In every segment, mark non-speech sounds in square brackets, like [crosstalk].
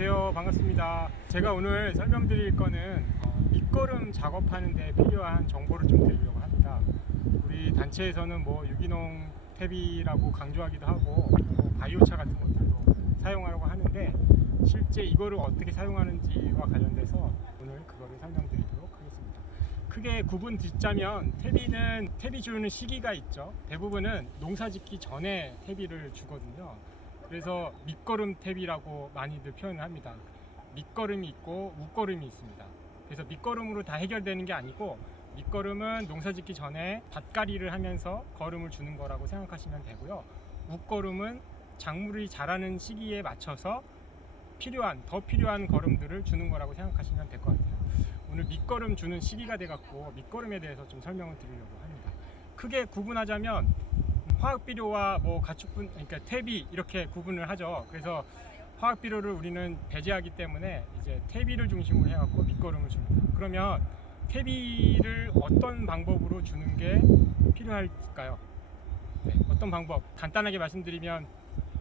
안녕하세요. 반갑습니다. 제가 오늘 설명드릴 거는 어, 밑거름 작업하는 데 필요한 정보를 좀 드리려고 합니다. 우리 단체에서는 뭐 유기농 탭이라고 강조하기도 하고 또 바이오차 같은 것들도 사용하려고 하는데 실제 이거를 어떻게 사용하는지와 관련돼서 오늘 그거를 설명드리도록 하겠습니다. 크게 구분 짓자면 퇴비는 퇴비 주는 시기가 있죠. 대부분은 농사 짓기 전에 퇴비를 주거든요. 그래서 밑거름 탭이라고 많이들 표현을 합니다. 밑거름이 있고 웃거름이 있습니다. 그래서 밑거름으로 다 해결되는 게 아니고 밑거름은 농사 짓기 전에 밭갈이를 하면서 거름을 주는 거라고 생각하시면 되고요. 웃거름은 작물이 자라는 시기에 맞춰서 필요한 더 필요한 거름들을 주는 거라고 생각하시면 될 것 같아요. 오늘 밑거름 주는 시기가 돼 갖고 밑거름에 대해서 좀 설명을 드리려고 합니다. 크게 구분하자면 화학 비료와 뭐 가축분 그러니까 퇴비 이렇게 구분을 하죠. 그래서 화학 비료를 우리는 배제하기 때문에 이제 퇴비를 중심으로 해갖고 밑거름을 줍니다. 그러면 퇴비를 어떤 방법으로 주는 게 필요할까요? 네, 어떤 방법? 간단하게 말씀드리면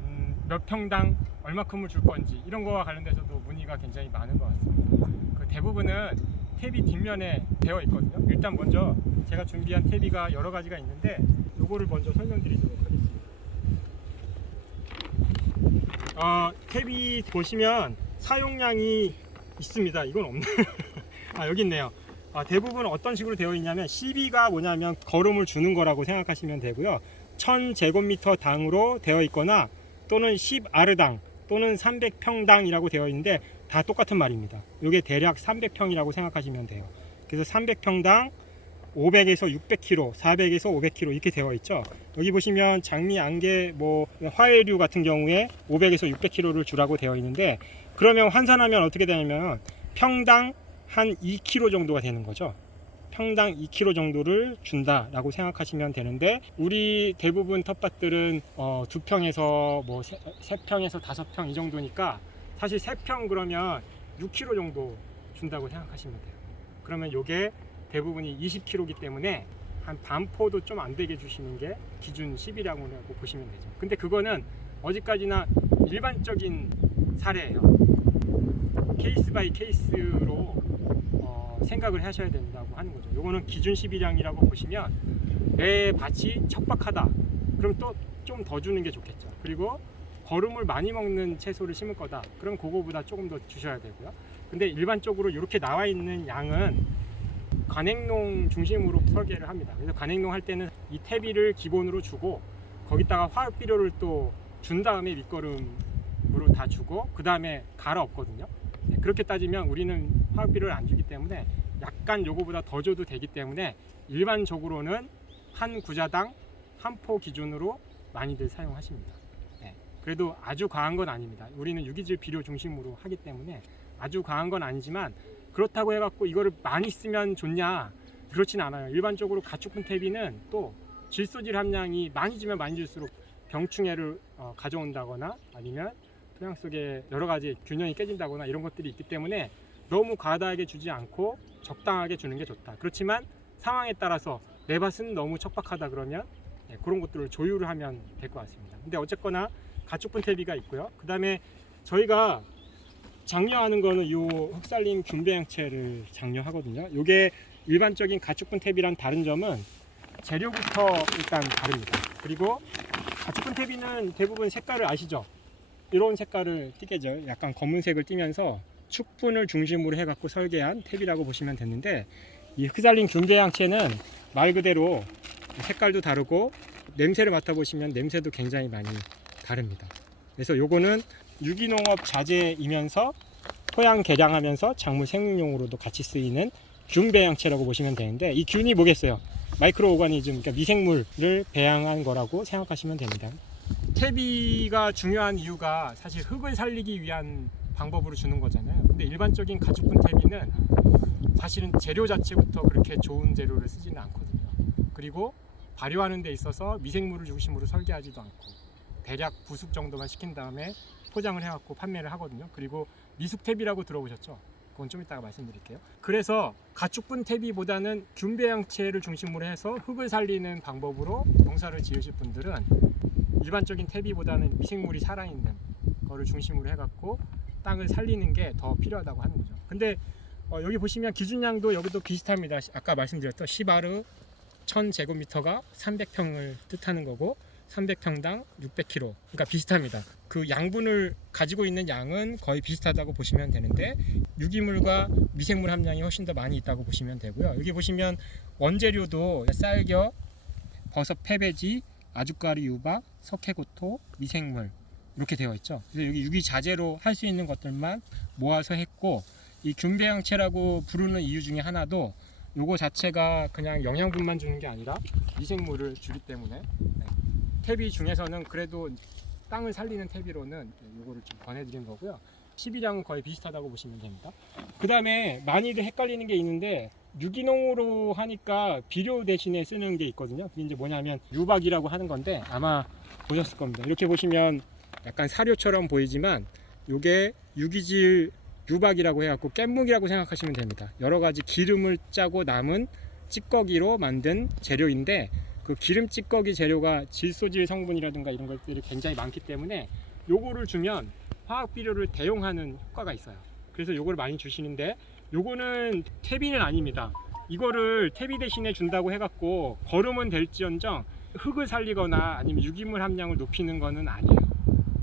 음, 몇 평당 얼마큼을 줄 건지 이런 거와 관련돼서도 문의가 굉장히 많은 것 같습니다. 그 대부분은 탭이 뒷면에 되어 있거든요. 일단 먼저 제가 준비한 탭이가 여러 가지가 있는데 요거를 먼저 설명드리도록 하겠습니다. 어, 탭이 보시면 사용량이 있습니다. 이건 없네. [laughs] 아 여기 있네요. 아, 대부분 어떤 식으로 되어 있냐면 CB가 뭐냐면 거름을 주는 거라고 생각하시면 되고요. 1000제곱미터 당으로 되어 있거나 또는 10아르당 또는 300평당이라고 되어 있는데 다 똑같은 말입니다. 이게 대략 300평이라고 생각하시면 돼요. 그래서 300평당 500에서 600kg, 400에서 500kg 이렇게 되어 있죠. 여기 보시면 장미, 안개, 뭐 화해류 같은 경우에 500에서 600kg를 주라고 되어 있는데 그러면 환산하면 어떻게 되냐면 평당 한 2kg 정도가 되는 거죠. 평당 2kg 정도를 준다라고 생각하시면 되는데 우리 대부분 텃밭들은 어, 두 평에서 뭐 세, 세 평에서 다섯 평이 정도니까 사실 세평 그러면 6kg 정도 준다고 생각하시면 돼요. 그러면 요게 대부분이 20kg이기 때문에 한 반포도 좀 안 되게 주시는 게 기준 10이라고 보시면 되죠. 근데 그거는 어디까지나 일반적인 사례예요. 케이스 바이 케이스로 어, 생각을 하셔야 된다고 하는 거죠. 요거는 기준 12량이라고 보시면 내 밭이 척박하다. 그럼 또 좀 더 주는 게 좋겠죠. 그리고 거름을 많이 먹는 채소를 심을 거다. 그럼 그거보다 조금 더 주셔야 되고요. 근데 일반적으로 이렇게 나와 있는 양은 관행농 중심으로 설계를 합니다. 그래서 관행농 할 때는 이 퇴비를 기본으로 주고 거기다가 화학 비료를 또 준 다음에 밑거름으로 다 주고 그 다음에 갈아 엎거든요. 네, 그렇게 따지면 우리는 화학 비료를 안 주기 때문에 약간 요거보다 더 줘도 되기 때문에 일반적으로는 한 구자당 한 포 기준으로 많이들 사용하십니다. 네, 그래도 아주 과한 건 아닙니다. 우리는 유기질 비료 중심으로 하기 때문에 아주 과한 건 아니지만 그렇다고 해갖고 이거를 많이 쓰면 좋냐 그렇진 않아요. 일반적으로 가축분 퇴비는 또 질소질 함량이 많이 주면 많이 줄수록 병충해를 어, 가져온다거나 아니면 토양 속에 여러 가지 균형이 깨진다거나 이런 것들이 있기 때문에 너무 과다하게 주지 않고 적당하게 주는 게 좋다. 그렇지만 상황에 따라서 내 밭은 너무 척박하다 그러면 네, 그런 것들을 조율을 하면 될 것 같습니다. 근데 어쨌거나 가축분 퇴비가 있고요. 그 다음에 저희가 장려하는 거는 이 흑살림 균배양체를 장려하거든요. 이게 일반적인 가축분 탭이랑 다른 점은 재료부터 일단 다릅니다. 그리고 가축분 탭이는 대부분 색깔을 아시죠? 이런 색깔을 띠게죠. 약간 검은색을 띠면서 축분을 중심으로 해갖고 설계한 탭이라고 보시면 되는데 이 흑살림 균배양체는 말 그대로 색깔도 다르고 냄새를 맡아보시면 냄새도 굉장히 많이 다릅니다. 그래서 요거는 유기농업 자재이면서 토양 개량하면서 작물 생육용으로도 같이 쓰이는 균 배양체라고 보시면 되는데 이 균이 뭐겠어요? 마이크로 오가니즘, 그러니까 미생물을 배양한 거라고 생각하시면 됩니다. 퇴비가 중요한 이유가 사실 흙을 살리기 위한 방법으로 주는 거잖아요. 근데 일반적인 가축분 퇴비는 사실은 재료 자체부터 그렇게 좋은 재료를 쓰지는 않거든요. 그리고 발효하는 데 있어서 미생물을 중심으로 설계하지도 않고 대략 부숙 정도만 시킨 다음에 포장을 해갖고 판매를 하거든요. 그리고 미숙 탭이라고 들어보셨죠? 그건 좀 이따가 말씀드릴게요. 그래서 가축분 탭이보다는 균배양체를 중심으로 해서 흙을 살리는 방법으로 농사를 지으실 분들은 일반적인 탭이보다는 미생물이 살아있는 거를 중심으로 해갖고 땅을 살리는 게 더 필요하다고 하는 거죠. 근데 어, 여기 보시면 기준량도 여기도 비슷합니다. 아까 말씀드렸던 10아르 1000제곱미터가 300평을 뜻하는 거고 300평당 600kg. 그러니까 비슷합니다. 그 양분을 가지고 있는 양은 거의 비슷하다고 보시면 되는데 유기물과 미생물 함량이 훨씬 더 많이 있다고 보시면 되고요. 여기 보시면 원재료도 쌀겨, 버섯 패배지, 아주까리 유박, 석회고토, 미생물 이렇게 되어 있죠. 그래서 여기 유기자재로 할 수 있는 것들만 모아서 했고 이 균배양체라고 부르는 이유 중에 하나도 요거 자체가 그냥 영양분만 주는 게 아니라 미생물을 주기 때문에 네. 퇴비 중에서는 그래도 땅을 살리는 퇴비로는 네, 요거를 좀 권해드린 거고요. 12량은 거의 비슷하다고 보시면 됩니다. 그 다음에 많이들 헷갈리는 게 있는데 유기농으로 하니까 비료 대신에 쓰는 게 있거든요. 그게 이제 뭐냐면 유박이라고 하는 건데 아마 보셨을 겁니다. 이렇게 보시면 약간 사료처럼 보이지만 요게 유기질 유박이라고 해갖고 깻묵이라고 생각하시면 됩니다. 여러 가지 기름을 짜고 남은 찌꺼기로 만든 재료인데 그 기름 찌꺼기 재료가 질소질 성분이라든가 이런 것들이 굉장히 많기 때문에 요거를 주면 화학 비료를 대용하는 효과가 있어요. 그래서 요거를 많이 주시는데 요거는 퇴비는 아닙니다. 이거를 퇴비 대신에 준다고 해갖고 거름은 될지언정 흙을 살리거나 아니면 유기물 함량을 높이는 거는 아니에요.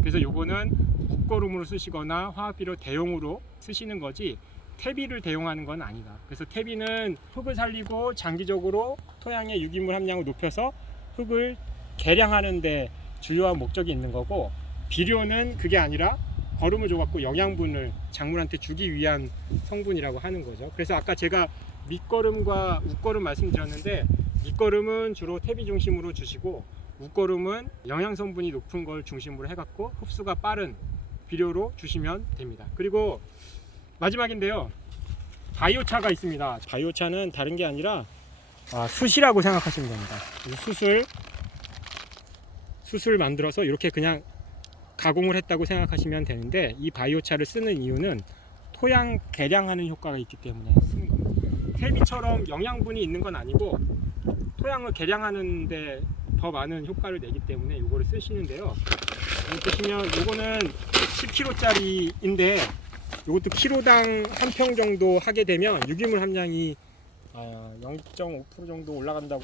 그래서 요거는 국거름으로 쓰시거나 화학 비료 대용으로 쓰시는 거지 퇴비를 대용하는 건 아니다. 그래서 퇴비는 흙을 살리고 장기적으로 토양의 유기물 함량을 높여서 흙을 개량하는데 주요한 목적이 있는 거고 비료는 그게 아니라 거름을 줘갖고 영양분을 작물한테 주기 위한 성분이라고 하는 거죠. 그래서 아까 제가 밑거름과 웃거름 말씀드렸는데 밑거름은 주로 퇴비 중심으로 주시고 웃거름은 영양 성분이 높은 걸 중심으로 해갖고 흡수가 빠른 비료로 주시면 됩니다. 그리고 마지막인데요. 바이오차가 있습니다. 바이오차는 다른 게 아니라 아, 숯이라고 생각하시면 됩니다. 이 숯을 숯을 만들어서 이렇게 그냥 가공을 했다고 생각하시면 되는데 이 바이오차를 쓰는 이유는 토양 개량하는 효과가 있기 때문에 쓰는 겁니다. 퇴비처럼 영양분이 있는 건 아니고 토양을 개량하는데 더 많은 효과를 내기 때문에 이거를 쓰시는데요. 보시면 이거는 10kg짜리인데 이것도 키로당 한 평 정도 하게 되면 유기물 함량이 0.5% 정도 올라간다고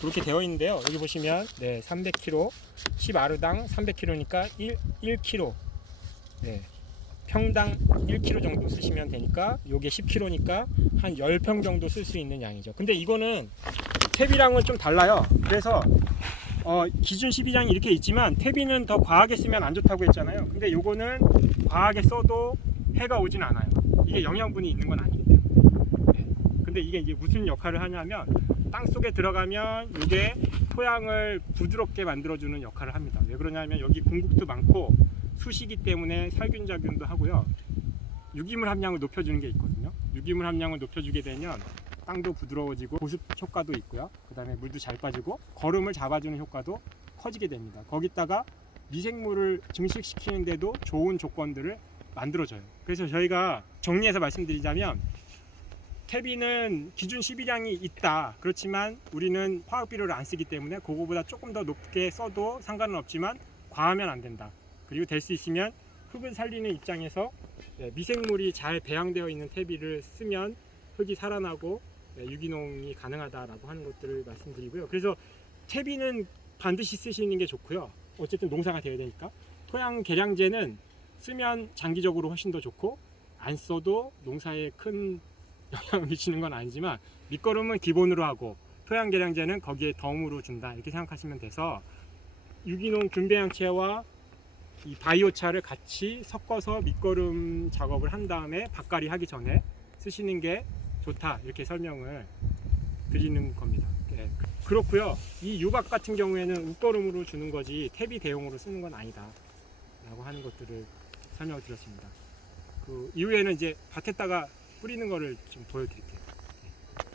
그렇게 되어 있는데요. 여기 보시면 네, 300kg, 10아르당 300kg니까 1, 1kg. 네. 평당 1kg 정도 쓰시면 되니까 요게 10kg니까 한 10평 정도 쓸 수 있는 양이죠. 근데 이거는 퇴비랑은 좀 달라요. 그래서 어, 기준 12장이 이렇게 있지만 퇴비는 더 과하게 쓰면 안 좋다고 했잖아요. 근데 요거는 과하게 써도 해가 오진 않아요. 이게 영양분이 있는 건 아니기 때문에. 네. 근데 이게 이제 무슨 역할을 하냐면 땅 속에 들어가면 이게 토양을 부드럽게 만들어주는 역할을 합니다. 왜 그러냐면 여기 공국도 많고 수시기 때문에 살균 작용도 하고요. 유기물 함량을 높여주는 게 있거든요. 유기물 함량을 높여주게 되면 땅도 부드러워지고 보습 효과도 있고요. 그 다음에 물도 잘 빠지고 거름을 잡아주는 효과도 커지게 됩니다. 거기다가 미생물을 증식시키는데도 좋은 조건들을 만들어줘요. 그래서 저희가 정리해서 말씀드리자면 퇴비는 기준 12량이 있다. 그렇지만 우리는 화학 비료를 안 쓰기 때문에 그거보다 조금 더 높게 써도 상관은 없지만 과하면 안 된다. 그리고 될 수 있으면 흙을 살리는 입장에서 네, 미생물이 잘 배양되어 있는 퇴비를 쓰면 흙이 살아나고 네, 유기농이 가능하다라고 하는 것들을 말씀드리고요. 그래서 퇴비는 반드시 쓰시는 게 좋고요. 어쨌든 농사가 돼야 되니까 토양 개량제는 쓰면 장기적으로 훨씬 더 좋고 안 써도 농사에 큰 영향을 [laughs] 미치는 건 아니지만 밑거름은 기본으로 하고 토양 개량제는 거기에 덤으로 준다 이렇게 생각하시면 돼서 유기농 균배양체와 이 바이오차를 같이 섞어서 밑거름 작업을 한 다음에 밭갈이 하기 전에 쓰시는 게 좋다 이렇게 설명을 드리는 겁니다. 네. 그렇고요. 이 유박 같은 경우에는 웃거름으로 주는 거지 퇴비 대용으로 쓰는 건 아니다. 라고 하는 것들을 설명을 드렸습니다. 그 이후에는 이제 밭에다가 뿌리는 거를 좀 보여드릴게요.